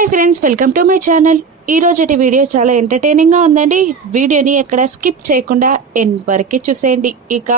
Hi friends, welcome to my channel. ఈ రోజుటి video చాలా ఎంటర్టైనింగ్గా ఉందండి. వీడియోని ఎక్కడ స్కిప్ చేయకుండా ఎండ్ వరకు చూసేయండి. ఇక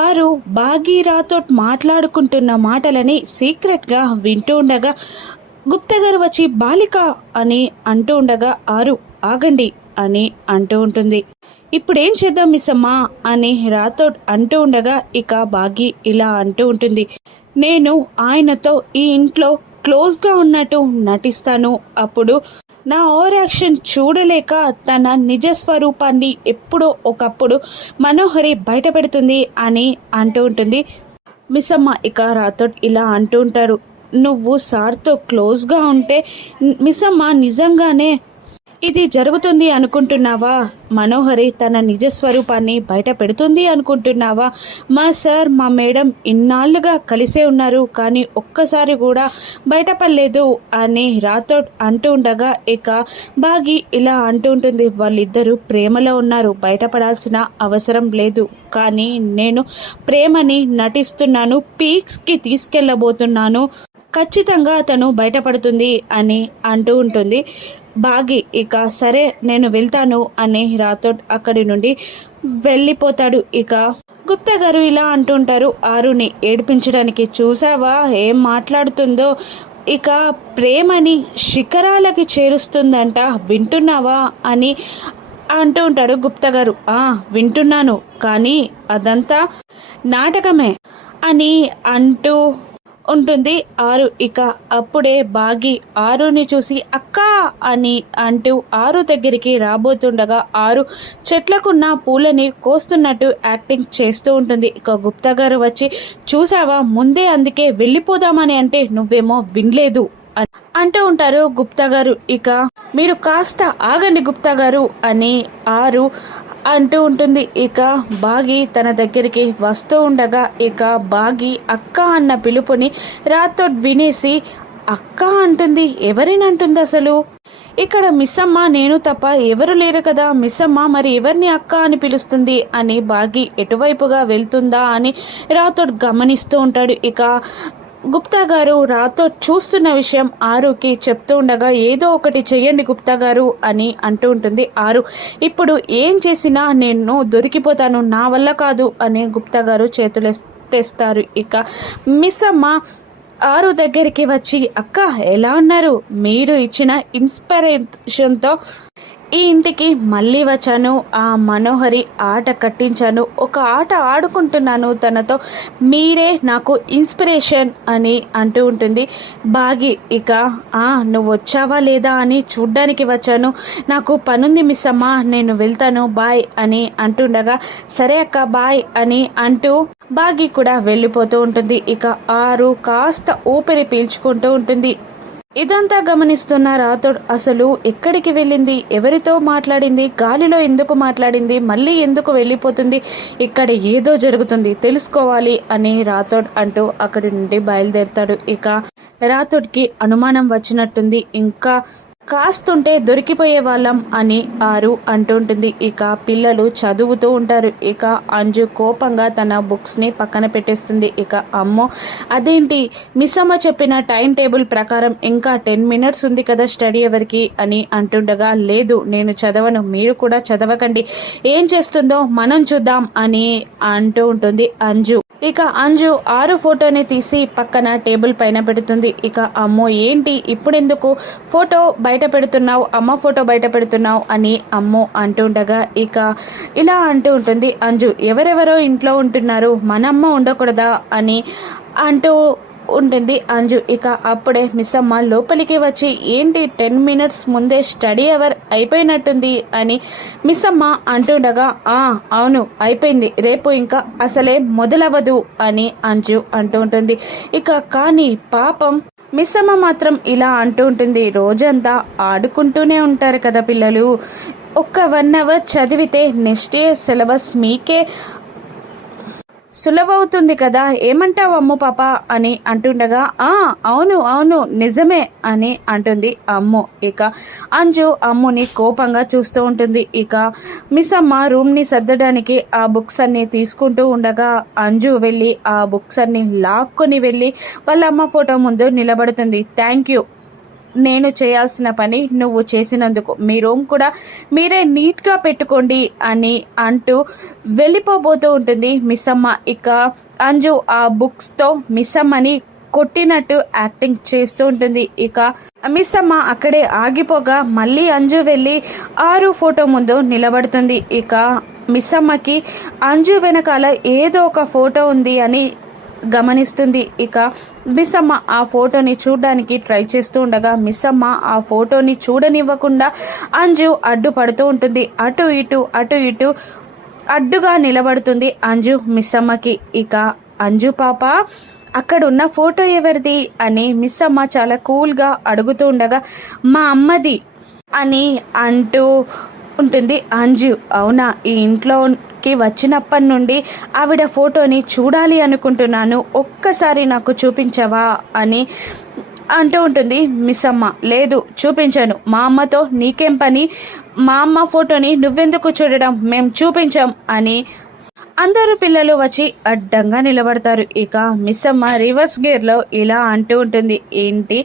ఆరు భాగీరాతో మాట్లాడుకుంటున్న మాటలని సీక్రెట్గా వింటూ ఉండగా గుప్తా గారు వచ్చి బాలిక అని అంటూ ఉండగా ఆరు ఆగండి అని అంటూ ఉంటుంది. ఇప్పుడేం చేద్దాం మిస్ అమ్మా అని రాథోడ్ అంటూ ఉండగా ఇక భాగి ఇలా అంటూ ఉంటుంది. నేను ఆయనతో ఈ ఇంట్లో క్లోజ్గా ఉన్నట్టు నటిస్తాను. అప్పుడు నా ఓవర్ యాక్షన్ చూడలేక తన నిజ స్వరూపాన్ని ఎప్పుడో ఒకప్పుడు మనోహరి బయట పెడుతుంది అని అంటూ ఉంటుంది. మిస్ అమ్మ ఇక రాథోడ్ ఇలా అంటూ ఉంటారు. నువ్వు సార్తో క్లోజ్గా ఉంటే మిస్ అమ్మ నిజంగానే ఇది జరుగుతుంది అనుకుంటున్నావా? మనోహరి తన నిజ స్వరూపాన్ని బయట పెడుతుంది అనుకుంటున్నావా? మా సార్ మా మేడం ఇన్నాళ్ళుగా కలిసే ఉన్నారు, కానీ ఒక్కసారి కూడా బయటపడలేదు అని రాథోడ్ అంటూ ఉండగా ఇక బాగి ఇలా అంటూ ఉంటుంది. వాళ్ళిద్దరూ ప్రేమలో ఉన్నారు, బయటపడాల్సిన అవసరం లేదు. కానీ నేను ప్రేమని నటిస్తున్నాను, పీక్స్కి తీసుకెళ్ళబోతున్నాను, ఖచ్చితంగా తను బయటపడుతుంది అని అంటూ ఉంటుంది. బాగి ఇక సరే నేను వెళ్తాను అని రాథోడ్ అక్కడి నుండి వెళ్ళిపోతాడు. ఇక గుప్తా గారు ఇలా అంటుంటారు ఆరుని ఏడిపించడానికి. చూసావా ఏం మాట్లాడుతుందో, ఇక ప్రేమని శిఖరాలకి చేరుస్తుందంట, వింటున్నావా అని అంటూ ఉంటాడు గుప్తా గారు. వింటున్నాను, కానీ అదంతా నాటకమే అని అంటూ ఉంటుంది ఆరు. ఇక అప్పుడే బాగి ఆరుని చూసి అక్క అని అంటూ ఆరు దగ్గరికి రాబోతుండగా ఆరు చెట్లకున్న పూలని కోస్తున్నట్టు యాక్టింగ్ చేస్తూ ఉంటుంది. ఇక గుప్తా గారు వచ్చి చూసావా ముందే అందుకే వెళ్ళిపోదామని అంటే నువ్వేమో వినలేదు అంటూ ఉంటారు గుప్తా గారు. ఇక మీరు కాస్త ఆగండి గుప్తా గారు అని ఆరు అంటూ ఉంటుంది. ఇక బాగి తన దగ్గరికి వస్తూ ఉండగా ఇక బాగి అక్క అన్న పిలుపుని రాథోడ్ వినేసి అక్క అంటుంది. ఎవరిని అంటుంది అసలు? ఇక్కడ మిస్ అమ్మ నేను తప్ప ఎవరు లేరు కదా, మిస్ అమ్మ మరి ఎవరిని అక్క అని పిలుస్తుంది అని బాగి ఎటువైపుగా వెళ్తుందా అని రాథోడ్ గమనిస్తూ ఉంటాడు. ఇక గుప్తా గారు రాథోడ్ చూస్తున్న విషయం ఆరుకి చెప్తూ ఉండగా ఏదో ఒకటి చెయ్యండి గుప్తా గారు అని అంటూ ఉంటుంది ఆరు. ఇప్పుడు ఏం చేసినా నేను దొరికిపోతాను, నా వల్ల కాదు అని గుప్తా గారు చేతులెత్తేస్తారు. ఇక మిస్ అమ్మ ఆరు దగ్గరికి వచ్చి అక్క ఎలా ఉన్నారు? మీరు ఇచ్చిన ఇన్స్పిరేషన్తో ఈ ఇంటికి మళ్ళీ వచ్చాను, ఆ మనోహరి ఆట కట్టించాను, ఒక ఆట ఆడుకుంటున్నాను తనతో, మీరే నాకు ఇన్స్పిరేషన్ అని అంటూ ఉంటుంది బాగి. ఇక నువ్వు వచ్చావా లేదా అని చూడ్డానికి వచ్చాను, నాకు పనుంది మిస్ అమ్మ నేను వెళ్తాను బాయ్ అని అంటుండగా సరే అక్క బాయ్ అని అంటూ బాగి కూడా వెళ్ళిపోతూ ఉంటుంది. ఇక ఆరు కాస్త ఊపిరి పీల్చుకుంటూ ఉంటుంది. ఇదంతా గమనిస్తున్న రాథోడ్ అసలు ఎక్కడికి వెళ్ళింది, ఎవరితో మాట్లాడింది, గాలిలో ఎందుకు మాట్లాడింది, మళ్ళీ ఎందుకు వెళ్ళిపోతుంది, ఇక్కడ ఏదో జరుగుతుంది తెలుసుకోవాలి అని రాథోడ్ అంటూ అక్కడి నుండి బయలుదేరుతాడు. ఇక రాథోడ్కి అనుమానం వచ్చినట్టుంది, ఇంకా కాస్తుంటే దొరికిపోయే వాళ్ళం అని ఆరు అంటుంటుంది. ఇక పిల్లలు చదువుతూ ఉంటారు. ఇక అంజు కోపంగా తన బుక్స్ని పక్కన పెట్టేస్తుంది. ఇక అమ్మో అదేంటి మిస్ అమ్మ చెప్పిన టైం టేబుల్ ప్రకారం ఇంకా 10 minutes ఉంది కదా స్టడీ ఎవరికి అని అంటుండగా లేదు నేను చదవను, మీరు కూడా చదవకండి, ఏం చేస్తుందో మనం చూద్దాం అని అంటూ ఉంటుంది అంజు. ఇక అంజు ఆరు ఫోటోని తీసి పక్కన టేబుల్ పైన పెడుతుంది. ఇక అమ్మో ఏంటి ఇప్పుడెందుకు ఫోటో బయట పెడుతున్నావు, అమ్మ ఫోటో బయట పెడుతున్నావు అని అమ్మో అంటుండగా ఇక ఇలా అంటూ ఉంటుంది అంజు. ఎవరెవరో ఇంట్లో ఉంటున్నారు, మన అమ్మ ఉండకూడదా అని అంటూ ఉంటుంది అంజు. ఇక అప్పుడే మిస్ అమ్మ లోపలికి వచ్చి ఏంటి 10 minutes ముందే స్టడీ అవర్ అయిపోయినట్టుంది అని మిస్ అమ్మ అంటుండగా అవును అయిపోయింది, రేపు ఇంకా అసలే మొదలవదు అని అంజు అంటూ ఉంటుంది. ఇక కానీ పాపం మిస్ అమ్మ మాత్రం ఇలా అంటూ ఉంటుంది, రోజంతా ఆడుకుంటూనే ఉంటారు కదా పిల్లలు, ఒక్క 1 hour చదివితే నెక్స్ట్ ఇయర్ సిలబస్ మీకే సులభవుతుంది కదా, ఏమంటావు అమ్ము పాప అని అంటుండగా అవును అవును నిజమే అని అంటుంది అమ్ము. ఇక అంజు అమ్ముని కోపంగా చూస్తూ ఉంటుంది. ఇక మిస్ అమ్మ రూమ్ని సర్దడానికి ఆ బుక్స్ అన్ని తీసుకుంటూ ఉండగా అంజు వెళ్ళి ఆ బుక్స్ అన్ని లాక్కొని వెళ్ళి వాళ్ళ అమ్మ ఫోటో ముందు నిలబడుతుంది. థ్యాంక్ యూ నేను చేయాల్సిన పని నువ్వు చేసినందుకు, మీ రూమ్ కూడా మీరే నీట్గా పెట్టుకోండి అని అంటూ వెళ్ళిపోబోతూ ఉంటుంది మిస్సమ్మ. ఇక అంజు ఆ బుక్స్తో మిస్సమ్మని కొట్టినట్టు యాక్టింగ్ చేస్తూ ఉంటుంది. ఇక మిస్సమ్మ అక్కడే ఆగిపోగా మళ్ళీ అంజు వెళ్ళి ఆరు ఫోటో ముందు నిలబడుతుంది. ఇక మిస్సమ్మకి అంజు వెనకాల ఏదో ఒక ఫోటో ఉంది అని గమనిస్తుంది. ఇక మిస్సమ్మ ఆ ఫోటోని చూడడానికి ట్రై చేస్తూ ఉండగా మిస్సమ్మ ఆ ఫోటోని చూడనివ్వకుండా అంజు అడ్డుపడుతూ ఉంటుంది. అటు ఇటు అడ్డుగా నిలబడుతుంది అంజు మిస్సమ్మకి. ఇక అంజు పాప అక్కడున్న ఫోటో ఎవరిది అని మిస్సమ్మ చాలా కూల్గా అడుగుతూ ఉండగా మా అమ్మది అని అంటూ ఉంటుంది అంజు. అవునా, ఈ ఇంట్లోకి వచ్చినప్పటి నుండి ఆవిడ ఫోటోని చూడాలి అనుకుంటున్నాను, ఒక్కసారి నాకు చూపించవా అని అంటూ ఉంటుంది మిస్సమ్మ. లేదు, చూపించను, మా అమ్మతో నీకేం పని, మా అమ్మ ఫోటోని నువ్వెందుకు చూడడం, మేం చూపించాం అని అందరూ పిల్లలు వచ్చి అడ్డంగా నిలబడతారు. ఇక మిస్సమ్మ రివర్స్ గేర్లో ఇలా అంటూ ఉంటుంది, ఏంటి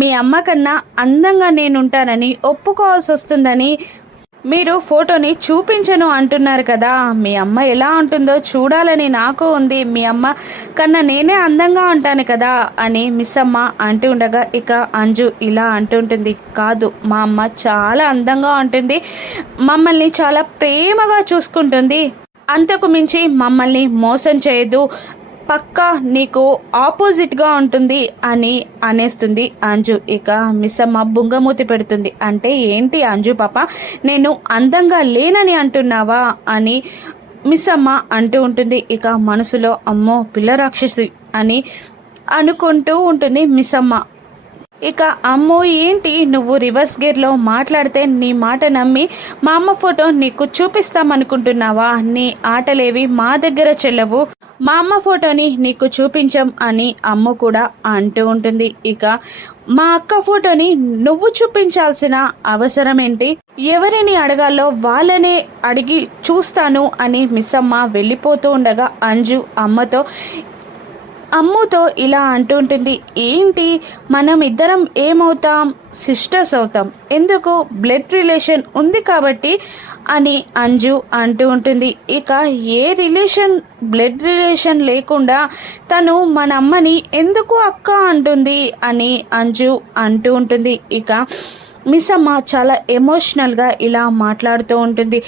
మీ అమ్మ కన్నా అందంగా నేనుంటానని ఒప్పుకోవాల్సి వస్తుందని మీరు ఫోటోని చూపించను అంటున్నారు కదా, మీ అమ్మ ఎలా ఉంటుందో చూడాలని నాకు ఉంది, మీ అమ్మ కన్నా నేనే అందంగా ఉంటాను కదా అని మిస్సమ్మ అంటూ ఉండగా ఇక అంజు ఇలా అంటుంటుంది, కాదు మా అమ్మ చాలా అందంగా ఉంటుంది, మమ్మల్ని చాలా ప్రేమగా చూసుకుంటుంది, అంతకు మించి మమ్మల్ని మోసం చేయదు, పక్కా నీకు ఆపోజిట్గా ఉంటుంది అని అనేస్తుంది అంజు. ఇక మిస్సమ్మ బుంగమూతి పెడుతుంది, అంటే ఏంటి అంజు పాప, నేను అందంగా లేనని అంటున్నావా అని మిస్సమ్మ అంటూ ఉంటుంది. ఇక మనసులో అమ్మో పిల్ల రాక్షసి అని అనుకుంటూ ఉంటుంది మిస్సమ్మ. ఇక అమ్మో ఏంటి నువ్వు రివర్స్ గేర్లో మాట్లాడితే నీ మాట నమ్మి మా అమ్మ ఫోటో నీకు చూపిస్తామనుకుంటున్నావా, నీ ఆటలేవి మా దగ్గర చెల్లవు, మా అమ్మ ఫోటోని నీకు చూపించం అని అమ్మ కూడా అంటూ ఉంటుంది. ఇక మా అక్క ఫోటోని నువ్వు చూపించాల్సిన అవసరం ఏంటి, ఎవరిని అడగాలో వాళ్ళనే అడిగి చూస్తాను అని మిస్సమ్మ వెళ్ళిపోతూ ఉండగా అంజు అమ్ముతో ఇలా అంటుంటుంది, ఏంటి మనం ఇద్దరం ఏమవుతాం, సిస్టర్స్ అవుతాం, ఎందుకు బ్లడ్ రిలేషన్ ఉంది కాబట్టి అని అంజు అంటూ ఉంటుంది. ఇక ఏ రిలేషన్, బ్లడ్ రిలేషన్ లేకుండా తను మన అమ్మని ఎందుకు అక్క అంటుంది అని అంజు అంటూ ఉంటుంది. ఇక మిస్సమ్మ చాలా ఎమోషనల్గా ఇలా మాట్లాడుతూ ఉంటుంది,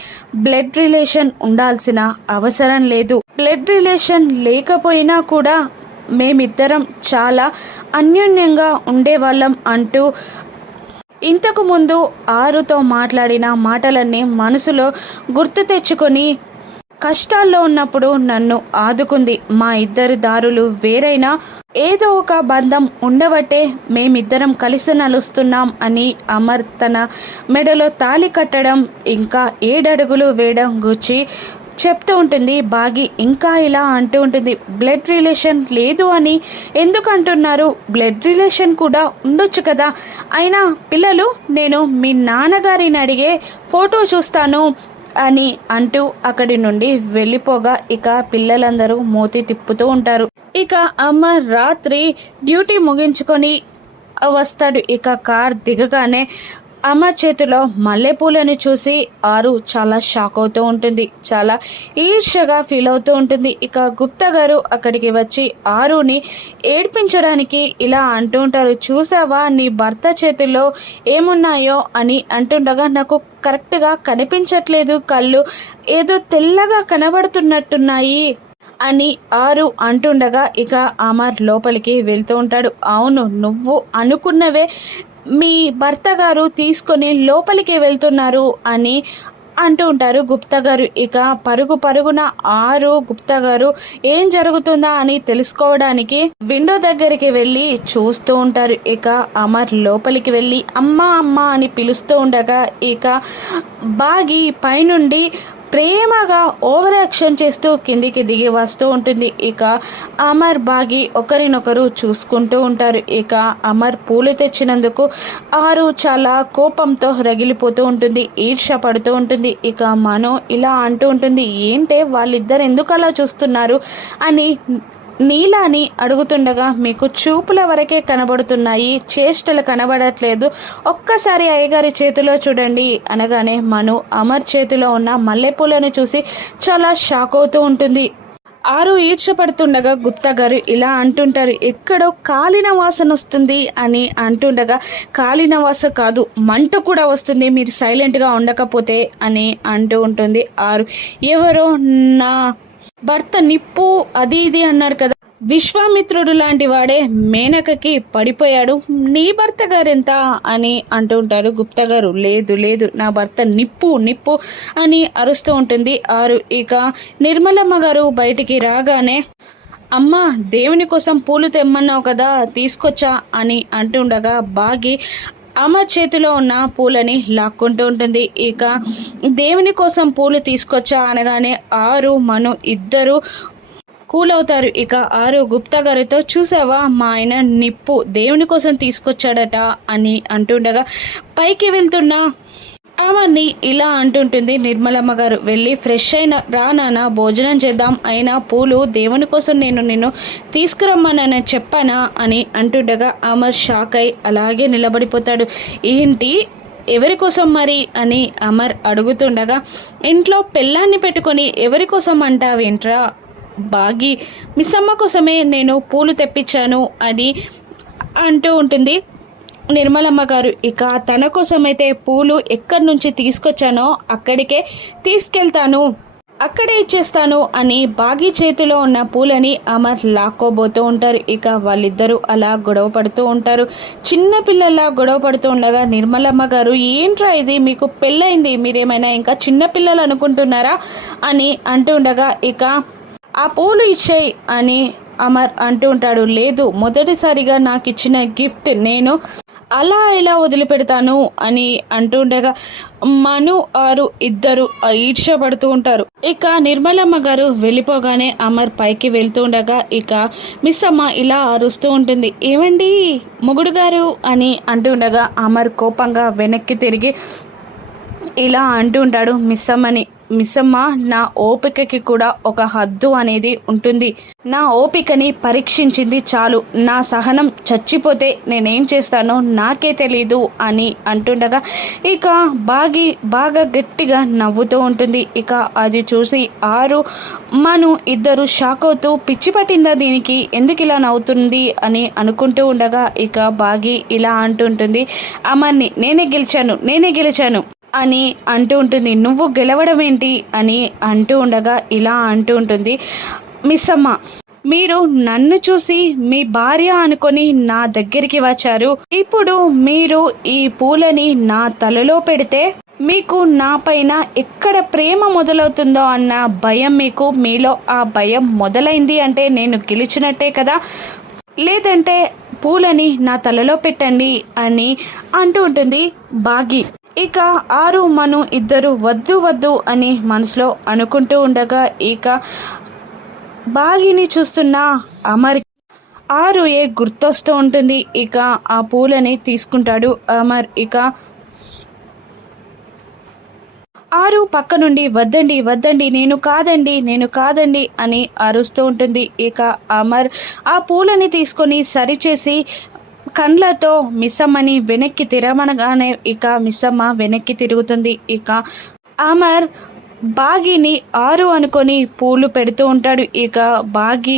బ్లడ్ రిలేషన్ ఉండాల్సిన అవసరం లేదు, బ్లడ్ రిలేషన్ లేకపోయినా కూడా మేమిద్దరం చాలా అన్యోన్యంగా ఉండేవాళ్ళం అంటూ ఇంతకు ముందు ఆరుతో మాట్లాడిన మాటలన్నీ మనసులో గుర్తు తెచ్చుకొని కష్టాల్లో ఉన్నప్పుడు నన్ను ఆదుకుంది, మా ఇద్దరి దారులు వేరైనా ఏదో ఒక బంధం ఉండబట్టే మేమిద్దరం కలిసి నలుస్తున్నాం అని అమర్ తన మెడలో తాళి కట్టడం ఇంకా 7 అడుగులు వేయడం గురించి చెప్తూ ఉంటుంది బాగి. ఇంకా ఇలా అంటూ ఉంటుంది, బ్లడ్ రిలేషన్ లేదు అని ఎందుకు అంటున్నారు, బ్లడ్ రిలేషన్ కూడా ఉండొచ్చు కదా, అయినా పిల్లలు నేను మీ నాన్నగారిని అడిగే ఫోటో చూస్తాను అని అంటూ అక్కడి నుండి వెళ్ళిపోగా ఇక పిల్లలందరూ మూతి తిప్పుతూ ఉంటారు. ఇక అమ్మ రాత్రి డ్యూటీ ముగించుకొని వస్తాడు. ఇక కార్ దిగగానే అమ్మ చేతిలో మల్లెపూలను చూసి ఆరు చాలా షాక్ అవుతూ ఉంటుంది, చాలా ఈర్ష్యగా ఫీల్ అవుతూ ఉంటుంది. ఇక గుప్తా గారు అక్కడికి వచ్చి ఆరుని ఏడ్పించడానికి ఇలా అంటూ ఉంటారు, చూసావా నీ భర్త చేతిలో ఏమున్నాయో అని అంటుండగా నాకు కరెక్ట్గా కనిపించట్లేదు, కళ్ళు ఏదో తెల్లగా కనబడుతున్నట్టున్నాయి అని ఆరు అంటుండగా ఇక అమర్ లోపలికి వెళ్తూ ఉంటాడు. అవును, నువ్వు అనుకున్నవే మీ భర్త గారు తీసుకొని లోపలికి వెళ్తున్నారు అని అంటూ ఉంటారు గుప్తా గారు. ఇక పరుగున ఆరు గుప్తా గారు ఏం జరుగుతుందా అని తెలుసుకోవడానికి విండో దగ్గరికి వెళ్ళి చూస్తూ ఉంటారు. ఇక అమర్ లోపలికి వెళ్ళి అమ్మా అమ్మా అని పిలుస్తూ ఉండగా ఇక బాగి పైనుండి ప్రేమగా ఓవర్ యాక్షన్ చేస్తూ కిందికి దిగి వస్తూ ఉంటుంది. ఇక అమర్ బాగి ఒకరినొకరు చూసుకుంటూ ఉంటారు. ఇక అమర్ పూలు తెచ్చినందుకు ఆరు చాలా కోపంతో రగిలిపోతూ ఉంటుంది, ఈర్ష్య పడుతూ ఉంటుంది. ఇక మనో ఇలా అంటూ ఉంటుంది, ఏంటే వాళ్ళిద్దరు ఎందుకు అలా చూస్తున్నారు అని నీలాని అడుగుతుండగా మీకు చూపుల వరకే కనబడుతున్నాయి, చేష్టలు కనబడట్లేదు, ఒక్కసారి అయ్యగారి చేతిలో చూడండి అనగానే మను అమర్ చేతిలో ఉన్న మల్లెపూలను చూసి చాలా షాక్ అవుతూ ఉంటుంది. ఆరు ఈడ్చపడుతుండగా గుప్తా గారు ఇలా అంటుంటారు, ఎక్కడో కాలిన వాసన వస్తుంది అని అంటుండగా కాలిన వాసన కాదు మంట కూడా వస్తుంది మీరు సైలెంట్గా ఉండకపోతే అని అంటూ ఉంటుంది. ఆరు ఎవరో నా భర్త నిప్పు అది ఇది అన్నారు కదా, విశ్వామిత్రుడు లాంటి వాడే మేనకకి పడిపోయాడు, నీ భర్త గారెంత అని అంటూ ఉంటారు. గుప్తా గారు లేదు లేదు నా భర్త నిప్పు నిప్పు అని అరుస్తూ ఉంటుంది. ఆరు ఇక నిర్మలమ్మ గారు బయటికి రాగానే అమ్మ దేవుని కోసం పూలు తెమ్మన్నావు కదా తీసుకొచ్చా అని అంటుండగా బాగి అమర్ చేతిలో ఉన్న పూలని లాక్కుంటూ ఉంటుంది. ఇక దేవుని కోసం పూలు తీసుకొచ్చా అనగానే ఆరు మను ఇద్దరు కూల్ అవుతారు. ఇక ఆరు గుప్తా గారితో చూసావా మా ఆయన నిప్పు దేవుని కోసం తీసుకొచ్చాడట అని అంటుండగా పైకి వెళ్తున్నా అమర్ని ఇలా అంటుంటుంది నిర్మలమ్మ గారు, వెళ్ళి ఫ్రెష్ అయిన రా నాన్న భోజనం చేద్దాం, అయినా పూలు దేవుని కోసం నేను నిన్ను తీసుకురమ్మనని చెప్పానా అని అంటుండగా అమర్ షాక్ అయి అలాగే నిలబడిపోతాడు. ఏంటి ఎవరి కోసం మరి అని అమర్ అడుగుతుండగా ఇంట్లో పెళ్ళాన్ని పెట్టుకొని ఎవరి కోసం అంటావేంట్రా బాగి మిస్సమ్మ కోసమే నేను పూలు తెప్పించాను అని అంటూ ఉంటుంది నిర్మలమ్మ గారు. ఇక తన కోసమైతే పూలు ఎక్కడి నుంచి తీసుకొచ్చానో అక్కడికే తీసుకెళ్తాను, అక్కడే ఇచ్చేస్తాను అని బాగి చేతిలో ఉన్న పూలని అమర్ లాక్కోబోతూ ఉంటారు. ఇక వాళ్ళిద్దరూ అలా గొడవ పడుతూ ఉంటారు. చిన్న పిల్లల్లా గొడవ పడుతూ ఉండగా నిర్మలమ్మ గారు ఏంట్రా ఇది మీకు పెళ్ళయింది మీరేమైనా ఇంకా చిన్న పిల్లలు అనుకుంటున్నారా అని అంటూ ఉండగా ఇక ఆ పూలు ఇచ్చేయి అని అమర్ అంటూ ఉంటాడు. లేదు మొదటిసారిగా నాకు ఇచ్చిన గిఫ్ట్ నేను అలా ఇలా వదిలిపెడతాను అని అంటుండగా మను ఆరు ఇద్దరు ఈర్ష్యపడుతూ ఉంటారు. ఇక నిర్మలమ్మ గారు వెళ్ళిపోగానే అమర్ పైకి వెళ్తూ ఉండగా ఇక మిస్ అమ్మ ఇలా అరుస్తూ ఉంటుంది, ఏమండి మొగుడు గారు అని అంటుండగా అమర్ కోపంగా వెనక్కి తిరిగి ఇలా అంటూ ఉంటాడు మిస్సమ్మ నా ఓపికకి కూడా ఒక హద్దు అనేది ఉంటుంది, నా ఓపికని పరీక్షించింది చాలు, నా సహనం చచ్చిపోతే నేనేం చేస్తానో నాకే తెలీదు అని అంటుండగా ఇక బాగా గట్టిగా నవ్వుతూ ఉంటుంది. ఇక అది చూసి ఆరు మను ఇద్దరు షాక్ అవుతూ పిచ్చి పట్టిందా దీనికి ఎందుకు ఇలా నవ్వుతుంది అని అనుకుంటూ ఉండగా ఇక బాగి ఇలా అంటుంటుంది, అమర్ని నేనే గెలిచాను అని అంటూ ఉంటుంది. నువ్వు గెలవడం ఏంటి అని అంటూ ఉండగా ఇలా అంటూ ఉంటుంది, మిస్ అమ్మ మీరు నన్ను చూసి మీ భార్య అనుకొని నా దగ్గరికి వచ్చారు, ఇప్పుడు మీరు ఈ పూలని నా తలలో పెడితే మీకు నా పైన ఎక్కడ ప్రేమ మొదలవుతుందో అన్న భయం మీలో ఆ భయం మొదలైంది అంటే నేను గెలిచినట్టే కదా, లేదంటే పూలని నా తలలో పెట్టండి అని అంటూ ఉంటుంది బాగి. ఇక ఆరు మను ఇద్దరు వద్దు అని మనసులో అనుకుంటూ ఉండగా ఇక బాగిని చూస్తున్న అమర్ ఆరు గుర్తొస్తూ ఉంటుంది. ఇక ఆ పూలని తీసుకుంటాడు అమర్. ఇక ఆరు పక్క నుండి వద్దండి నేను కాదండి అని అరుస్తూ ఉంటుంది. ఇక అమర్ ఆ పూలని తీసుకొని సరిచేసి కండ్లతో మిస్సమ్మని వెనక్కి తిరగనగానే ఇక మిస్సమ్మ వెనక్కి తిరుగుతుంది. ఇక అమర్ బాగిని ఆరు అనుకొని పూలు పెడుతూ ఉంటాడు. ఇక బాగి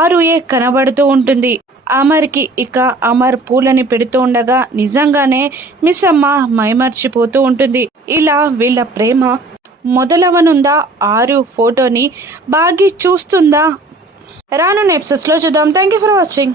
ఆరుయే కనబడుతూ ఉంటుంది అమర్కి. ఇక అమర్ పూలని పెడుతూ ఉండగా నిజంగానే మిస్సమ్మ మైమర్చిపోతూ ఉంటుంది. ఇలా వీళ్ళ ప్రేమ మొదలవనుందా, ఆరు ఫోటోని బాగి చూస్తుందా, రానున్న ఎపిసోడ్స్లో చూద్దాం. Thank you for watching.